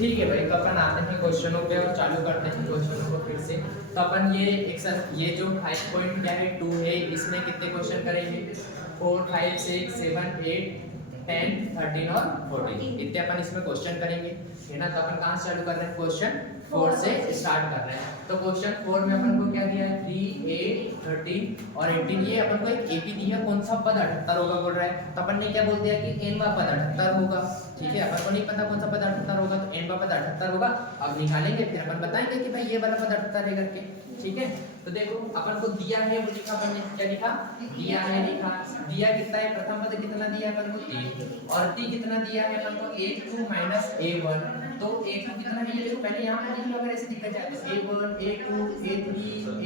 ठीक है भाई, तो अपन आते हैं क्वेश्चनों पे और चालू करते हैं क्वेश्चनों को फिर से। तो अपन ये जो 5 पॉइंट क्या है 2 है, इसमें कितने क्वेश्चन करेंगे 4 5 6 7 8 10 13 और 14 इतने अपन इसमें क्वेश्चन करेंगे, है ना। तो अपन कहाँ से चालू कर रहे हैं, क्वेश्चन 4 से स्टार्ट कर रहे हैं। तो क्वेश्चन 4 में अपन को क्या दिया है 3 8 13 और 18, ये अपन को एक एपी दिया, कौन सा पद 78 होगा बोल रहा है। तो अपन ने क्या बोल दिया कि n वा पद 78 होगा, ठीक है। अपन को नहीं पता कौन सा पद 78 होगा, तो n वा पद 78 होगा। अब निकालेंगे फिर अपन बताएंगे कि भाई ये वाला पद 78 है करके, ठीक है। तो देखो अपन को दिया है, वो लिखा अपन ने, क्या लिखा, दिया है लिखा। दिया कितना है, प्रथम पद कितना दिया है अपन को 3 और t कितना दिया है अपन को a2 a1। तो a2 कितना है ये देखो, पहले यहां पे लिखो, अगर ऐसे दिखा जाए तो a1 a2 a3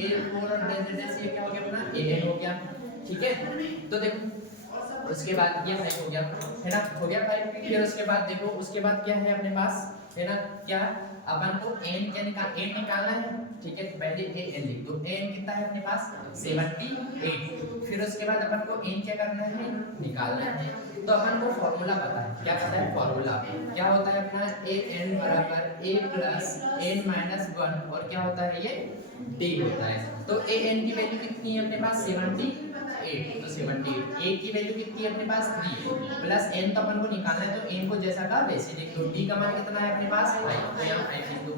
a4 और जैसे ये क्या हो गया अपना an हो गया, ठीक है। तो देखो उसके बाद ये 5 हो गया, है ना, हो गया 5। फिर उसके बाद देखो, उसके बाद क्या है अपने पास, है ना, क्या अपन को n क्या निकालना है, ठीक है। तो पहले an लिख दो, n कितना है अपने पास 78। फिर उसके बाद अपन को n क्या करना है, निकालना है। तो अपन को फॉर्मूला पता है, क्या पता है फॉर्मूला, क्या होता है अपना an बराबर a प्लस n माइनस 1 और क्या होता है ये d होता है। तो an की वैल्यू कितनी है अपने पास 78, तो 78 a की वैल्यू कितनी है अपने पास 3 प्लस n तो अपन को निकालना है, तो n को जैसा का वैसे लिख दो। d का मान कितना है अपने पास 5, तो यहाँ 5 लिख दो।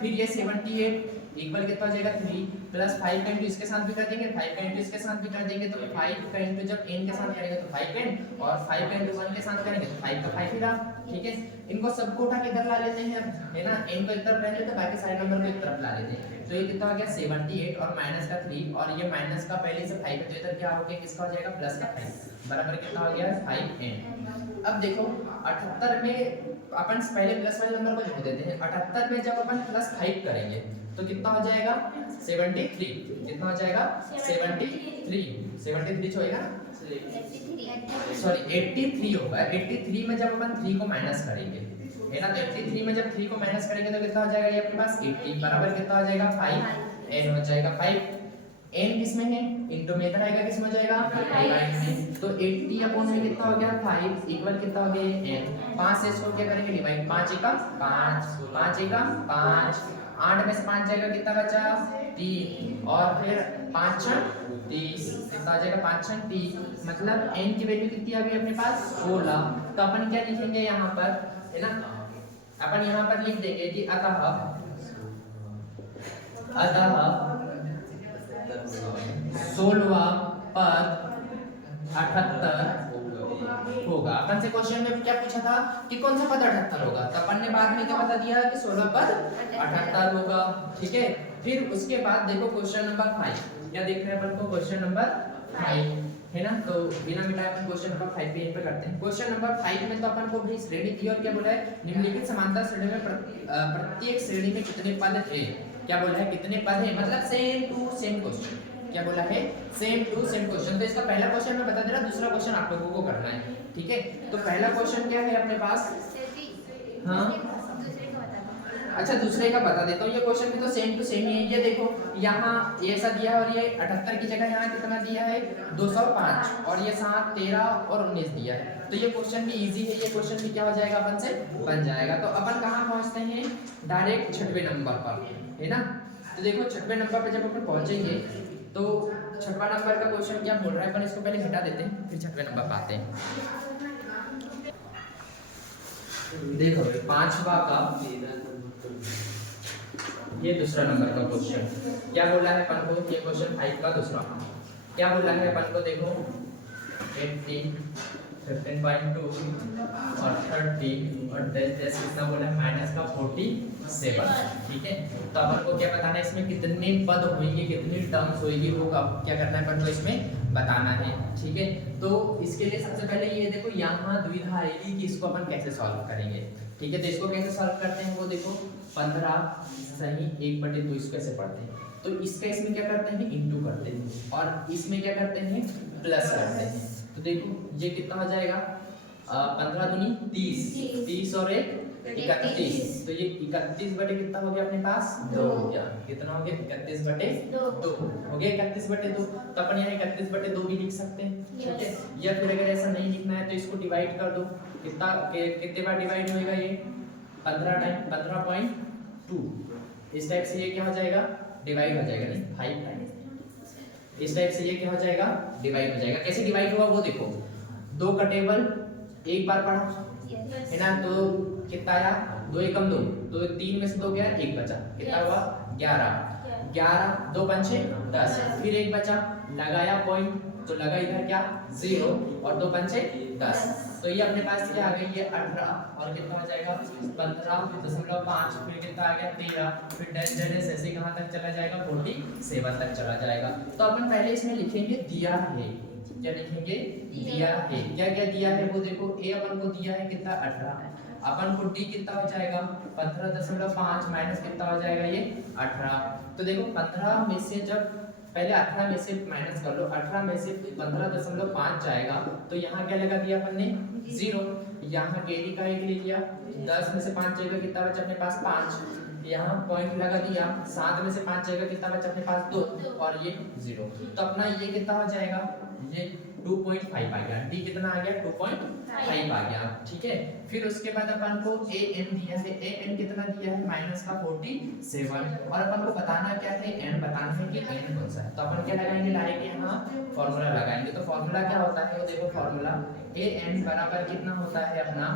फिर ये 78 इक्वल कितना हो जाएगा 3 प्लस 5 का इंटू इसके साथ भी कर देंगे, 5 का इंटू इसके साथ भी कर देंगे, तो 5 का इंटू जब n के साथ करेंगे तो 5n और 5 का इंटू 1 के साथ करेंगे तो 5 का 5 ही रहा, ठीक है। इनको सबको उठा के इधर ला लेते हैं, है ना, n को एक तरफ रह लेते हैं, बाकी सारे नंबर को एक तरफ ला लेते हैं। तो ये कितना हो गया 78 और माइनस का 3 और ये माइनस का पहले से 5 है, तो इधर क्या हो गया, किसका हो जाएगा प्लस का 5 बराबर कितना हो गया 5n। अब देखो 78 में अपन पहले प्लस वाले नंबर को जोड़ देते हैं। 78 में जब अपन प्लस 5 करेंगे तो कितना हो जाएगा 73, कितना हो जाएगा 73 होएगा ना, सॉरी 83 होगा। 83 में जब अपन 3 को माइनस करेंगे, है ना, तो 83 में जब 3 को माइनस करेंगे तो कितना हो जाएगा ये अपने पास 80 बराबर कितना हो जाएगा 5 n हो जाएगा 5। n किसमें है, इनटू में इधर आएगा, किसमें हो जाएगा डिवाइड में। तो 80 अपॉन में कितना हो गया 5 इक्वल कितना हो गया n। 5 से इसको क्या करेंगे डिवाइड, 5 एकम 5 5 एकम 5, 8 में से 5 जाएगा कितना बचा 3 और फिर 5 6 30, कितना आ जाएगा 5 6 30, मतलब n की वैल्यू कितनी आ गई अपने पास 16। तो अपन क्या लिखेंगे यहाँ पर, है ना, अपन यहाँ पर लिख देंगे कि अतः 16वां पद 78 होगा। अपन से क्वेश्चन में क्या पूछा था कि कौन सा पद 78 होगा, तो अपन ने बाद में क्या बता दिया कि 16 पद 78 होगा, ठीक है। फिर उसके बाद देखो क्वेश्चन नंबर 5, क्या देख रहे हैं अपन को, क्वेश्चन नंबर 5, है ना। तो बिना मिटाए अपन क्वेश्चन नंबर 5 पे यहीं पे करते हैं। क्वेश्चन नंबर 5 में तो अपन को भी श्रेणी दी और क्या बोला है, निम्नलिखित समांतर श्रेणी में प्रत्येक श्रेणी में कितने पद है, क्या बोला है कितने पद है, मतलब सेम टू सेम क्वेश्चन, क्या बोला है सेम टू सेम क्वेश्चन। तो इसका पहला क्वेश्चन मैं बता दे रहा, दूसरा क्वेश्चन आप लोगों को करना है, ठीक है। तो पहला क्वेश्चन क्या है अपने पास, हाँ अच्छा दूसरे का बता देता हूँ। ये क्वेश्चन भी तो सेम टू सेम ही है। ये देखो यहाँ ये ऐसा दिया है और ये 78 की जगह यहाँ कितना दिया है 205 और ये 7 13 और 19 दिया है। तो ये क्वेश्चन भी इजी है, ये क्वेश्चन भी क्या हो जाएगा अपन से बन जाएगा। तो अपन कहाँ पहुँचते हैं, डायरेक्ट 6वें नंबर पर, है ना। तो देखो 6वें नंबर पर जब अपन पहुँचेंगे तो 6वां नंबर का क्वेश्चन क्या बोल रहा है, अपन इसको पहले हटा देते हैं फिर 6वें नंबर पर आते हैं। देखो 5वां का ये दूसरा नंबर का क्वेश्चन क्या बोला है अपन को, ये क्वेश्चन 5 का दूसरा क्या बोला है अपन को, देखो 18 15.2 और 30 और 10 कितना बोला है माइनस का 47, ठीक है। तो अपन को क्या बताना है, इसमें कितने पद होंगे, कितनी टर्म्स होगी, वो क्या करना है अपन को इसमें बताना है, ठीक है। तो इसके लिए सबसे पहले ये देखो यहाँ दुविधा आएगी कि इसको अपन कैसे सॉल्व करेंगे, ठीक है। तो इसको कैसे सॉल्व करते हैं वो देखो 15 सही 1/2 इसको कैसे पढ़ते हैं, तो इसका इसमें क्या करते हैं इनटू करते हैं और इसमें क्या करते हैं प्लस करते हैं। तो देखो ये कितना हो जाएगा 15 दूनी 30 और 1 31, तो ये 31 बटे कितना हो गया अपने पास 2 हो गया, कितना हो गया 31 बटे 2 हो गया 31 बटे 2। तो अपन यहाँ 31 बटे 2 भी लिख सकते हैं, ठीक है। या फिर अगर ऐसा नहीं लिखना है तो इसको डिवाइड कर दो, कितना कितने बार डिवाइड होएगा ये 15.2। इस टाइप से ये क्या हो जाएगा, डिवाइड हो जाएगा, नहीं 5 टाइम। इस टाइप से ये क्या हो जाएगा, डिवाइड हो जाएगा। कैसे डिवाइड हुआ वो देखो, 2 का टेबल एक बार पढ़ा है ना, तो कितना आया, 2 एकम 2, तो 3 में से 2 गया, 1 बचा, कितना हुआ 11, 11 2 पंचे 10, फिर 1 बचा, लगाया पॉइंट, तो लगा इधर क्या 0 और 2 पंचे 10, तो ये अपने पास क्या आ गई, ये 18 और कितना हो जाएगा 15.5, फिर कितना आ गया 13, फिर डैश डैश ऐसे कहां तक चला जाएगा 47 तक चला जाएगा। तो अपन पहले इसमें लिखेंगे दिया है, क्या लिखेंगे, दिया है। क्या क्या दिया है वो देखो, ए अपन को दिया है कितना 18, अपन को डी कितना हो जाएगा 15.5 माइनस कितना हो जाएगा ये 18। तो देखो 15 में से जब पहले 18 में से माइनस कर लो, 18 में से 15.5 जाएगा, तो यहाँ क्या लगा दिया अपन ने 0, यहाँ कैरी का 1 ले लिया, 10 में से 5 जाएगा कितना बचा अपने पास 5, यहाँ पॉइंट लगा दिया, 7 में से 5 जाएगा कितना बचा अपने पास 2 और ये 0, तो अपना ये कितना हो जाएगा, ये 2.5 आ गया, डी कितना आ गया 2.5 आ गया, ठीक है। फिर उसके बाद अपन को ए एन दिया है, ए एन कितना दिया है माइनस का 47, और अपन को बताना क्या है, एन बताना है कि एन कौन सा है, तो अपन क्या लगाएंगे, डायरेक्ट यहाँ फॉर्मूला लगाएंगे। तो फॉर्मूला क्या होता है, देखो फॉर्मूला ए एन बराबर कितना होता है अपना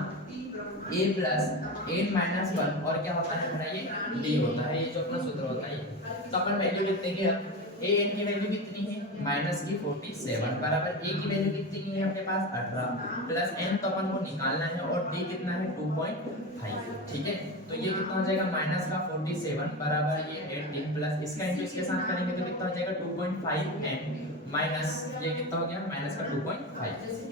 a प्लस एन माइनस 1, और क्या होता है अपना ये डी होता है, ये जो अपना सूत्र होता है। तो अपन वैल्यू लिख देंगे, अब ए एन की वैल्यू कितनी है माइनस की 47 बराबर ए की वैल्यू कितनी है अपने पास 18 प्लस एन तो अपन को निकालना है, और डी कितना है 2.5, ठीक है। तो ये कितना हो जाएगा माइनस का 47 बराबर ये 18 प्लस इसका इंटू इसके साथ करेंगे तो कितना हो जाएगा 2.5 एन माइनस ये कितना हो गया माइनस का 2.5।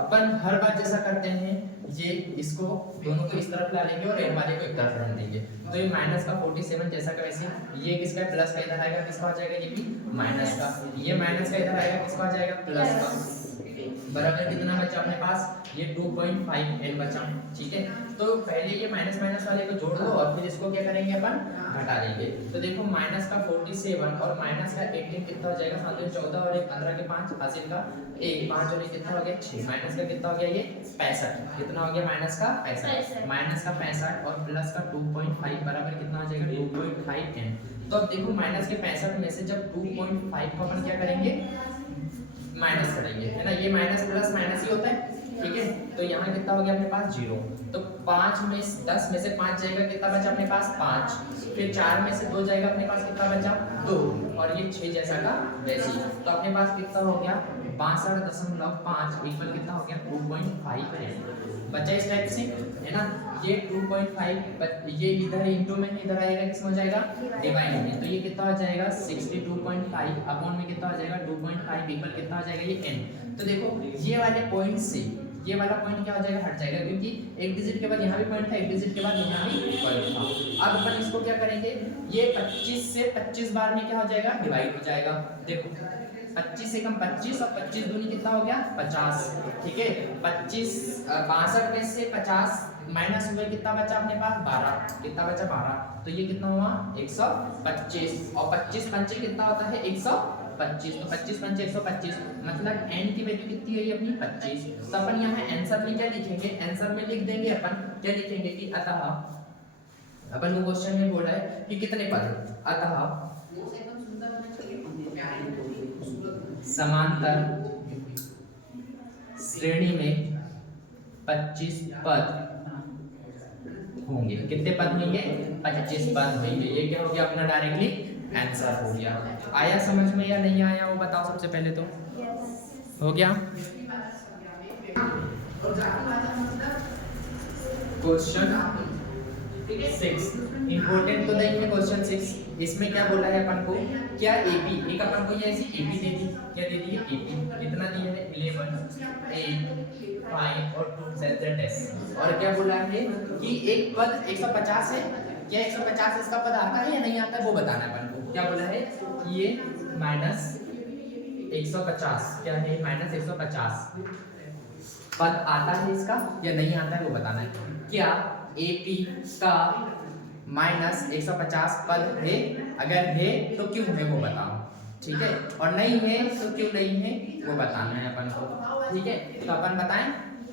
अपन हर बार जैसा करते हैं, ये इसको दोनों को इस तरफ ला लेंगे और एन वाले को एक तरफ रख देंगे, तो ये माइनस का 47 जैसा का वैसे, ये किसका है प्लस का, इधर आएगा किसका आ जाएगा ये भी माइनस का, ये माइनस का इधर आएगा किसका आ जाएगा प्लस का, बराबर कितना बचा अपने पास ये 2.5 एन बचा, ठीक है। तो पहले ये माइनस माइनस वाले को जोड़ दो और फिर इसको क्या करेंगे अपन घटा लेंगे। तो देखो माइनस का 47 और माइनस का 18 कितना हो जाएगा, 7 14 और 1 15 के 5 हासिल का 1 5 और 1 कितना हो गया 6, माइनस का कितना हो गया ये 65, कितना हो गया माइनस का 65, माइनस का 65 और प्लस का 2.5 बराबर कितना आ जाएगा 2.5 एन। तो अब देखो माइनस के 65 में से जब 2.5 को अपन क्या करेंगे माइनस करेंगे, है ना, ये माइनस प्लस माइनस ही होता है, ठीक है। तो यहाँ कितना हो गया अपने पास 0, तो 5 में 10 में से 5 जाएगा कितना बचा अपने पास 5, फिर 4 में से 2 जाएगा अपने पास कितना बचा 2, और ये 6 जैसा का वैसे ही, तो अपने पास कितना हो गया 62.5 इक्वल कितना हो गया 2.5 है बचा इस टाइप से, है ना। ये 2.5 ये इधर इंटू में इधर आएगा किसमें हो जाएगा डिवाइड में, तो ये कितना हो जाएगा 62.5 अपॉन में कितना हो जाएगा 2.5 इक्वल कितना हो जाएगा ये n। तो देखो ये वाले पॉइंट से ये वाला पॉइंट क्या हो जाएगा हट जाएगा, क्योंकि एक डिजिट के बाद यहाँ भी पॉइंट था, एक डिजिट के बाद यहाँ भी पॉइंट था। अब अपन इसको क्या करेंगे, ये 25 से 25 बार में क्या हो जाएगा डिवाइड हो जाएगा। देखो 25 से कम 25 और 25 दूनी कितना हो गया 50, ठीक है। 62 में से 50 माइनस हुए कितना बचा अपने पास 12, कितना बचा 12, तो ये कितना हुआ 125, और 25 पंचे कितना होता है 125, तो 25 पंचे 125, मतलब n की वैल्यू कितनी है अपनी 25। तो अपन यहाँ आंसर में क्या लिखेंगे, आंसर में लिख देंगे अपन क्या लिखेंगे कि अतः, अपन को क्वेश्चन में बोला है कि कितने पद, अतः समांतर श्रेणी में 25 पद होंगे। कितने पद होंगे 25 पद होंगे। ये क्या हो गया अपना डायरेक्टली आंसर हो गया। आया समझ में या नहीं आया वो बताओ सबसे पहले तो। हो गया। क्वेश्चन 6 इंपॉर्टेंट तो देखिए क्वेश्चन 6, इसमें क्या बोला है अपन को, क्या एबी, एक अपन को ये ऐसी एबी दे दी, क्या दे दी है एबी, कितना दिया है 11 8 5 और 2 10, और क्या बोला है कि एक पद 150 है, क्या 150 इसका पद आता है या नहीं आता है वो बताना है अपन को। क्या बोला है ये माइनस 150, क्या है माइनस 150 पद आता है इसका या नहीं आता है वो बताना है। क्या एपी का माइनस 150 पद है, अगर है तो क्यों है वो बताओ, ठीक है, और नहीं है तो क्यों नहीं है वो बताना है अपन को, ठीक है। तो अपन बताएं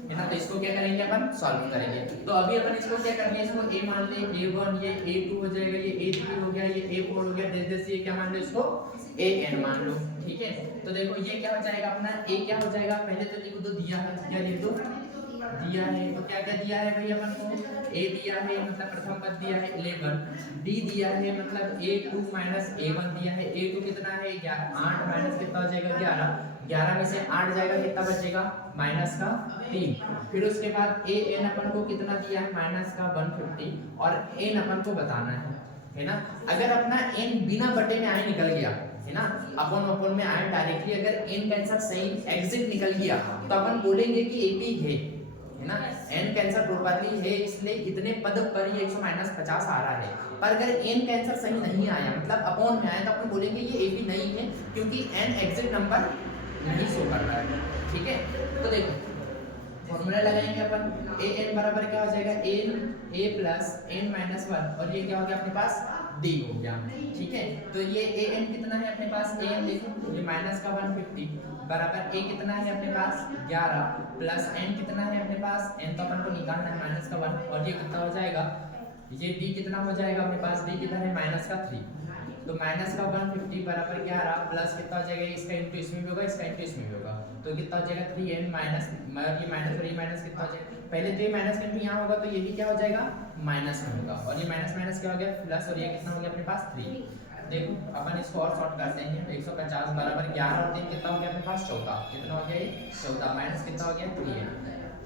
है ना। तो इसको क्या करेंगे अपन सॉल्व करेंगे। तो अभी अपन इसको क्या करना है, इसको a मान ले, a1 ये a2 हो जाएगा, ये a3 हो गया, ये a4 हो गया, जैसे ये क्या मान लो, इसको an मान लो, ठीक है। तो देखो ये क्या हो जाएगा अपना, a क्या हो जाएगा, पहले तो लिख दो दिया है, क्या लिख दो दिया है। तो क्या क्या दिया है भाई अपन को, a दिया है मतलब प्रथम पद दिया है 11, d दिया है मतलब a2 माइनस a1 दिया है, a2 कितना है 8 माइनस कितना हो जाएगा 11, 11 में से 8 जाएगा कितना बचेगा माइनस का 3। फिर उसके बाद an अपन को कितना दिया है माइनस का 150 और n अपन को बताना है ना। अगर अपना n बिना बटे में आए निकल गया है ना, अपन अपन में आए डायरेक्टली, अगर n का आंसर सही एग्जिट निकल गया तो अपन बोलेंगे कि AP है ना। n का आंसर प्रोबेबली है, इसलिए इतने पद पर ये 150 आ रहा है। पर अगर n का आंसर सही नहीं आया मतलब अपॉन में आया तो अपन बोलेंगे ये AP नहीं है, क्योंकि n एग्जिट नंबर नहीं शो कर रहा है, ठीक है। तो देखो फॉर्मूला लगाएंगे अपन, an बराबर क्या हो जाएगा n a plus n minus 1 और ये क्या हो गया अपने पास d हो गया, ठीक है। तो ये an कितना है अपने पास, an देखो ये माइनस का 150 बराबर a कितना है अपने पास 11 प्लस n कितना है अपने पास, n तो अपन को निकालना है माइनस का 1 और ये कितना हो जाएगा, ये d कितना हो जाएगा अपने पास, d कितना है माइनस का 3। तो माइनस का 150 बराबर 11 प्लस कितना हो जाएगा, इसका इंटू इसमें भी होगा, इसका इंटू इसमें भी होगा, तो कितना हो जाएगा 3n माइनस ये माइनस और ये माइनस कितना हो जाएगा, पहले तो ये माइनस का इंटू यहाँ होगा तो ये भी क्या हो जाएगा माइनस में होगा, और ये माइनस माइनस क्या हो गया प्लस, और ये कितना हो गया अपने पास 3। देखो अपन इसको और शॉर्ट करते हैं, 150 बराबर 11 और 3 कितना हो गया अपने पास 14, कितना हो गया ये 14 माइनस कितना हो गया 3n,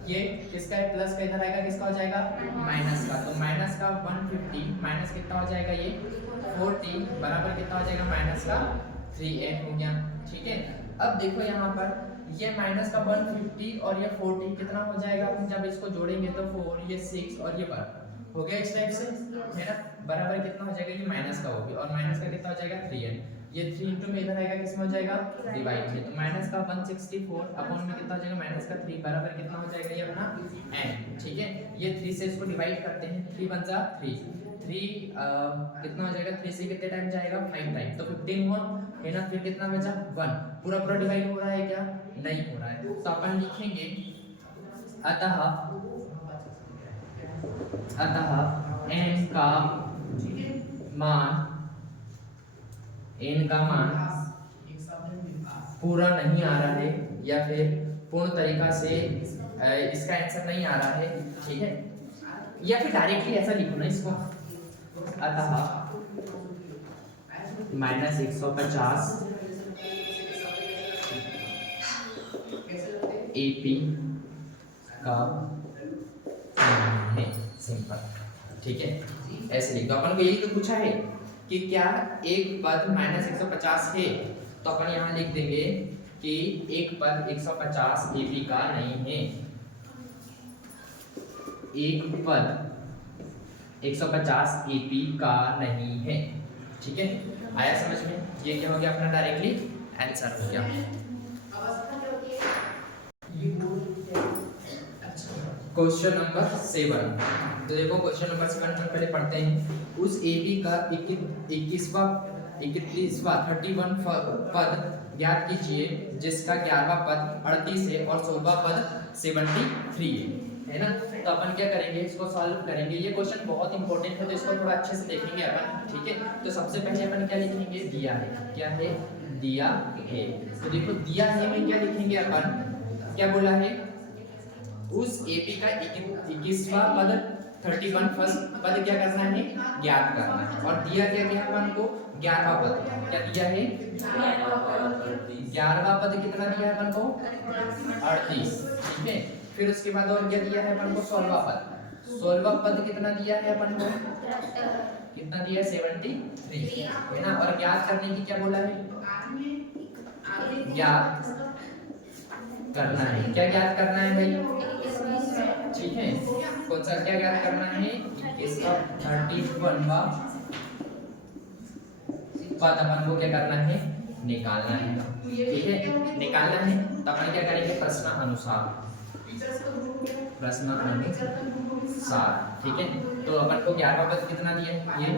ये किसका है प्लस का इधर आएगा, किसका हो जाएगा माइनस का, तो माइनस का 150 माइनस कितना हो जाएगा ये 40 बराबर कितना हो जाएगा माइनस का 3n हो गया, ठीक है। अब देखो यहाँ पर ये माइनस का 150 और ये 40 कितना हो जाएगा, जब इसको जोड़ेंगे तो 4 ये 6 और ये 1 हो गया इस टाइप से, है ना। बराबर कितना हो जाएगा, ये माइनस का हो गया और माइनस का कितना हो जाएगा 3n, ये 3 इंटू में इधर आएगा किसमें हो जाएगा डिवाइड में, तो माइनस का 164 अपॉन में कितना हो जाएगा माइनस का 3 बराबर कितना हो जाएगा ये अपना n, ठीक है। ये 3 से इसको डिवाइड करते हैं, 3 1 जा 3 कितना हो जाएगा, 3 से कितने टाइम जाएगा 5 टाइम, तो 15 हुआ है ना। फिर कितना बचा 1, पूरा पूरा डिवाइड हो रहा है क्या, नहीं हो रहा है, तो अपन लिखेंगे अतः n का मान पूरा नहीं आ रहा है या फिर पूर्ण तरीका से इसका आंसर नहीं आ रहा है, ठीक है। या फिर डायरेक्टली ऐसा लिखो ना इसको, अतः माइनस 150 AP का है, सिंपल, ठीक है। ऐसे लिख दो, अपन को यही तो पूछा है कि क्या एक पद माइनस 150 है, तो अपन यहाँ लिख देंगे कि एक पद 150 AP का नहीं है, एक पद 150 AP का नहीं है, ठीक है। आया समझ में, ये क्या हो गया अपना डायरेक्टली आंसर हो गया। क्वेश्चन नंबर 7, तो देखो क्वेश्चन नंबर 7 में पहले पढ़ते हैं, उस AB का 31वां 31वां पद ज्ञात कीजिए जिसका 11वां पद 38 है और 16वां पद 73 है ना। तो अपन क्या करेंगे, इसको सॉल्व करेंगे। ये क्वेश्चन बहुत इंपॉर्टेंट है तो इसको थोड़ा अच्छे से देखेंगे अपन, ठीक है। तो सबसे पहले अपन क्या लिखेंगे, दिया है, क्या है दिया है। तो देखो दिया है में क्या लिखेंगे अपन, क्या बोला है, उस AP का 21वां पद 31 फर्स्ट पद क्या करना है ज्ञात करना है, और दिया क्या गया अपन को 11वां पद, क्या दिया है 11वां पद कितना दिया है अपन को 38, ठीक है। फिर उसके बाद और क्या दिया है अपन को 16वां पद, 16वां पद कितना दिया है अपन को, कितना दिया है 73 है ना। और ज्ञात करने की क्या बोला है, ज्ञात करना है, क्या ज्ञात करना है भाई, ठीक है। कौन सा क्या ज्ञात करना है, इसका 31वां पद अपन को क्या करना है निकालना है, ठीक है। निकालना है तो अपन क्या करेंगे प्रश्न अनुसार, ठीक है। तो अपन को 11वां पद कितना दिया है, ये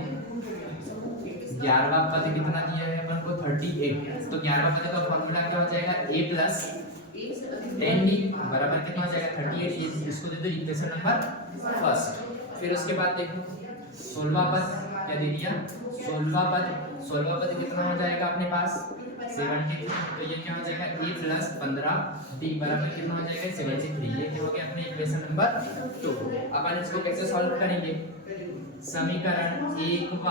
11वां पद कितना दिया है अपन को 38, तो 11वां पद का फॉर्मूला क्या हो जाएगा a प्लस 10 डी बराबर कितना हो जाएगा 38, इसको दे दो इक्वेशन नंबर फर्स्ट। फिर उसके बाद देखो 16वां पद क्या दे दिया, 16वां पद कितना हो जाएगा अपने पास 73, तो ये क्या हो जाएगा a प्लस 15 d बराबर कितना हो जाएगा 73, ये क्या हो गया अपने इक्वेशन नंबर 2। अपन इसको कैसे सॉल्व करेंगे, समीकरण 1 व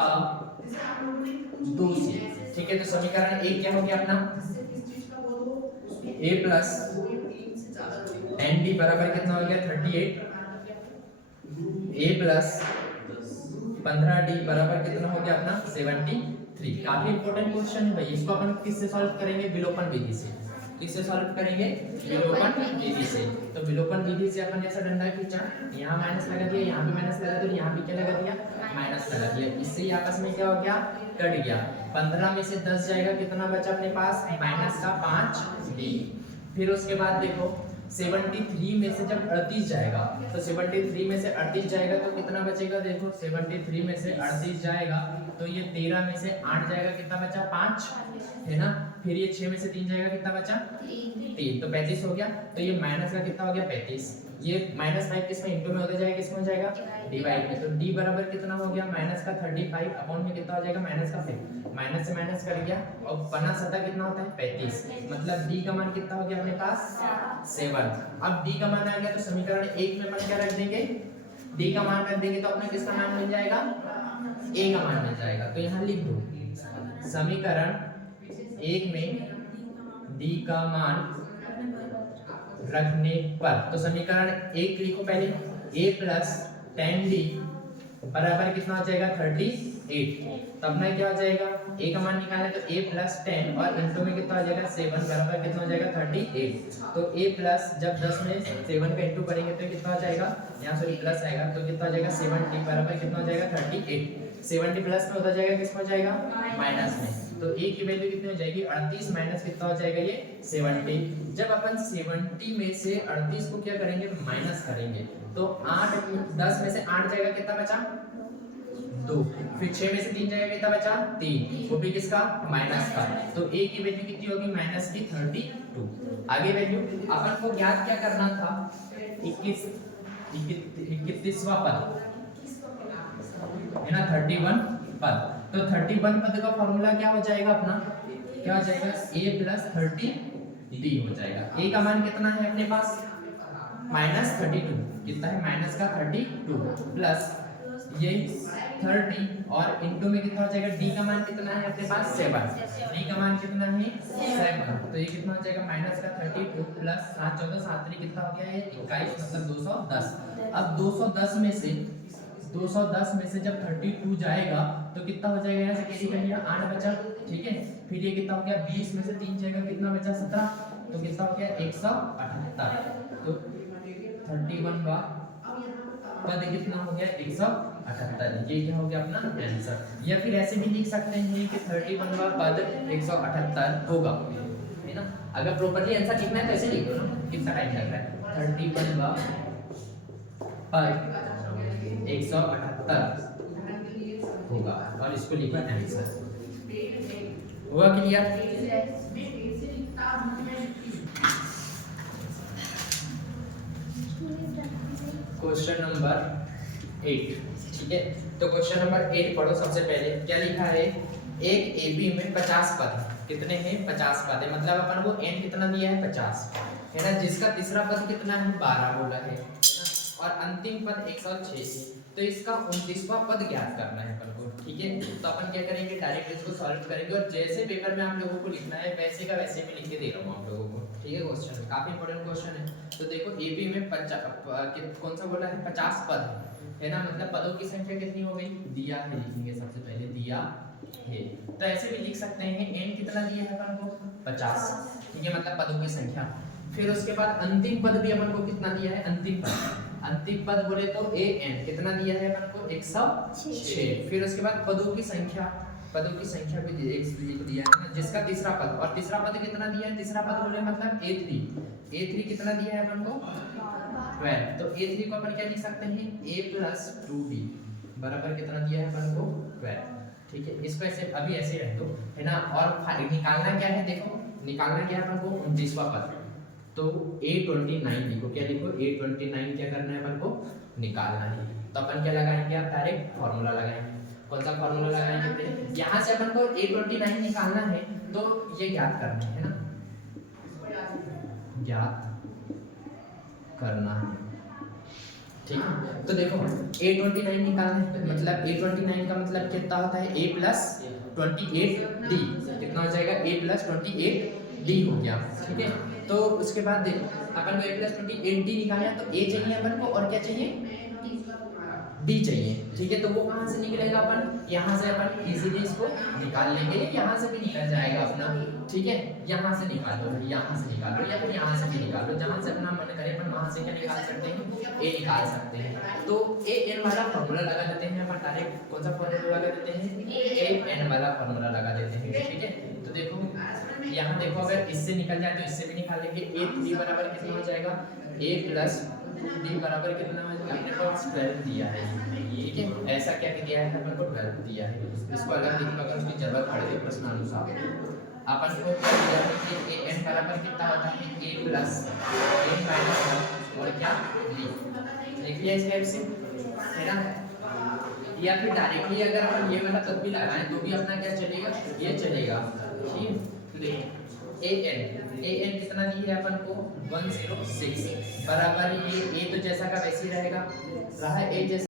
2 से, ठीक है। तो समीकरण 1 क्या हो गया अपना a प्लस 10d बराबर कितना हो गया 38, a प्लस 15d बराबर कितना हो गया अपना 73। काफी इंपॉर्टेंट क्वेश्चन है भाई, इसको अपन किससे सॉल्व करेंगे, विलोपन विधि से। किससे सॉल्व करेंगे, विलोपन विधि से। तो विलोपन विधि से अपन ऐसा डंडा खींचा, यहाँ माइनस लगा दिया, यहाँ भी माइनस लगा दिया, यहाँ भी क्या लगा दिया माइनस लगा दिया, इससे ही आपस में क्या हो गया कट गया। 15 में से 10 जाएगा, कितना बचा अपने पास माइनस का 5d। फिर उसके बाद देखो 73 में से जब 38 जाएगा, तो 73 में से 38 जाएगा तो कितना बचेगा, देखो 73 में से 38 जाएगा तो ये 13 में से 8 जाएगा, कितना बचा 5 है ना। फिर ये 6 में से 3 जाएगा, कितना बचा 3, तो 35 हो गया। तो ये माइनस का कितना हो गया 35, ये -5 किसमें इंटू में होता जाएगा, किसमें हो जाएगा डिवाइड में। तो d बराबर कितना हो गया माइनस का 35 अपॉन में कितना हो जाएगा माइनस का 5, माइनस से माइनस कट गया और बना सता कितना होता है 35, मतलब d का मान कितना हो गया अपने पास 7। अब d का मान आ गया तो समीकरण 1 में अपन क्या रख देंगे, d का मान रख देंगे तो अपने किसका मान मिल जाएगा a का मान मिल जाएगा। तो यहाँ लिख दो समीकरण 1 में d का मान रखने पर, तो समीकरण 1 लिखो पहले, a प्लस 10d बराबर कितना हो जाएगा 38, तब ना क्या हो जाएगा a का मान निकालना है तो a प्लस 10 और इंटू में कितना हो जाएगा 7 बराबर कितना हो जाएगा 38। तो a प्लस जब 10 में 7 का इंटू करेंगे तो कितना हो जाएगा, यहाँ से प्लस आएगा तो कितना हो जाएगा 70 बराबर कितना हो जाएगा 38। 70 प्लस में होता जाएगा किसमें हो जाएगा माइनस में, तो a की वैल्यू कितनी हो जाएगी 38 माइनस कितना हो जाएगा ये 70। जब अपन 70 में से 38 को क्या करेंगे माइनस करेंगे तो 10 में से 8 जाएगा, कितना बचा 2, फिर 6 में से 3 जाएगा, कितना बचा 3, वो भी किसका माइनस का। तो a की वैल्यू कितनी होगी माइनस की 32। आगे वैल्यू अपन को ज्ञात क्या करना था 31वां पद है ना 31 पद। तो 31 पद का फॉर्मूला क्या हो जाएगा अपना, क्या हो जाएगा a प्लस 30d हो जाएगा। a का मान कितना है अपने पास -32, कितना है माइनस का 32 प्लस ये 30 और इनटू में कितना हो जाएगा d का मान कितना है अपने पास 7, d का मान कितना है 7, तो ये कितना हो जाएगा माइनस का 32 प्लस 7 14 7 3 कितना हो गया ये 21 मतलब 210। अब 210 में से जब 32 जाएगा तो कितना हो जाएगा, यहाँ से कैसे कर लिया 8 बचा, ठीक है। फिर ये कितना हो गया 20 में से 3 जाएगा, कितना बचा 17, तो कितना हो गया 178। तो 31 का पद कितना हो गया 178, ये क्या हो गया अपना आंसर। या फिर ऐसे भी लिख सकते हैं कि 31 का पद 178 होगा, है ना। अगर प्रॉपर्ली आंसर लिखना है तो ऐसे लिख लो ना, कितना टाइम लग रहा है 31 का पद 178 होगा और इसको लिखा आंसर हुआ। क्लियर। क्वेश्चन नंबर 8, ठीक है। तो क्वेश्चन नंबर 8 पढ़ो। सबसे पहले क्या लिखा है, एक AB में 50 पद है, कितने हैं 50 पद है, मतलब अपन को n कितना दिया है 50 है ना, जिसका तीसरा पद कितना है 12 बोला है ना, और अंतिम पद 106 है। तो इसका 29वां पद ज्ञात करना है अपन को, ठीक है। तो अपन क्या करेंगे डायरेक्ट इसको सॉल्व करेंगे और जैसे पेपर में आप लोगों को लिखना है वैसे का वैसे मैं लिख के दे रहा हूँ आप लोगों को, ठीक है। क्वेश्चन काफी इंपॉर्टेंट क्वेश्चन है। तो देखो AB में कौन सा बोला है 50 पद है ना, मतलब पदों की संख्या कितनी हो गई दिया है, लिखेंगे सबसे पहले दिया है। तो ऐसे भी लिख सकते हैं n कितना दिया है अपन को 50, ठीक है, मतलब पदों की संख्या। फिर उसके बाद अंतिम पद भी अपन को कितना दिया है, अंतिम पद बोले तो an कितना दिया है अपन को 106। फिर उसके बाद पदों की संख्या भी लिख दिया है ना, जिसका तीसरा पद, और तीसरा पद कितना दिया है, तीसरा पद बोले मतलब a3 कितना दिया है अपन को 12। तो a3 को अपन क्या लिख सकते हैं a प्लस 2b बराबर कितना दिया है अपन को 12, ठीक है। इसको ऐसे अभी ऐसे रख दो, है ना। और निकालना क्या है, देखो निकालना क्या है अपन को 29वां पद। तो A29 लिखो, क्या लिखो, A29 क्या करना है अपन को, निकालना है। तो अपन क्या लगाएंगे, आप डायरेक्ट फॉर्मूला लगाएंगे। कौन सा फॉर्मूला लगाएंगे फिर, यहाँ से अपन को A29 निकालना है, तो ये ज्ञात करना है ना, ज्ञात करना है, ठीक है। तो देखो A29 निकालना है, मतलब A29 का मतलब कितना होता है, A प्लस 28D, कितना हो जाएगा, A प्लस 28D हो गया, ठीक है। तो उसके बाद देखो अपन को A प्लस 28D निकालना है, तो A चाहिए अपन को, और क्या चाहिए, D चाहिए, ठीक है। तो वो कहाँ से निकलेगा, अपन यहाँ से अपन इजीली इसको निकाल लेंगे, यहाँ से भी निकल जाएगा अपना, ठीक है। यहाँ से निकाल लो, यहाँ से निकाल लो, या फिर यहाँ से भी निकाल लो, जहाँ से अपना मन करे अपन वहाँ से क्या निकाल सकते हैं, A निकाल सकते हैं। तो AN वाला फॉर्मूला लगा देते हैं अपन डायरेक्ट, कौन सा फॉर्मूला लगा देते हैं, AN वाला फॉर्मूला लगा देते हैं, ठीक है। तो देखो यहाँ देखो, अगर इससे निकल जाए तो इससे भी निकाल लेंगे। A3 बराबर कितना हो जाएगा, A प्लस D बराबर कितना हो जाएगा, अपने पास 12 दिया है, ठीक है। ऐसा क्या दिया है, अपन को 12 दिया है। इसको अलग लिखना अगर उसकी जरूरत पड़े तो प्रश्नानुसार अपन को क्या दिया है कि AN बराबर कितना होता है, A प्लस A माइनस 1 और क्या D, लिख लिया इस टाइप से, है ना। या फिर डायरेक्टली अगर अपन ये वाला तब भी लगाएं तो भी अपना क्या चलेगा, ये चलेगा, ठीक है। तो देखिए AN कितना दी है अपन को, 106 बराबर ये A तो जैसा का वैसे ही रहेगा, रहा A जैसा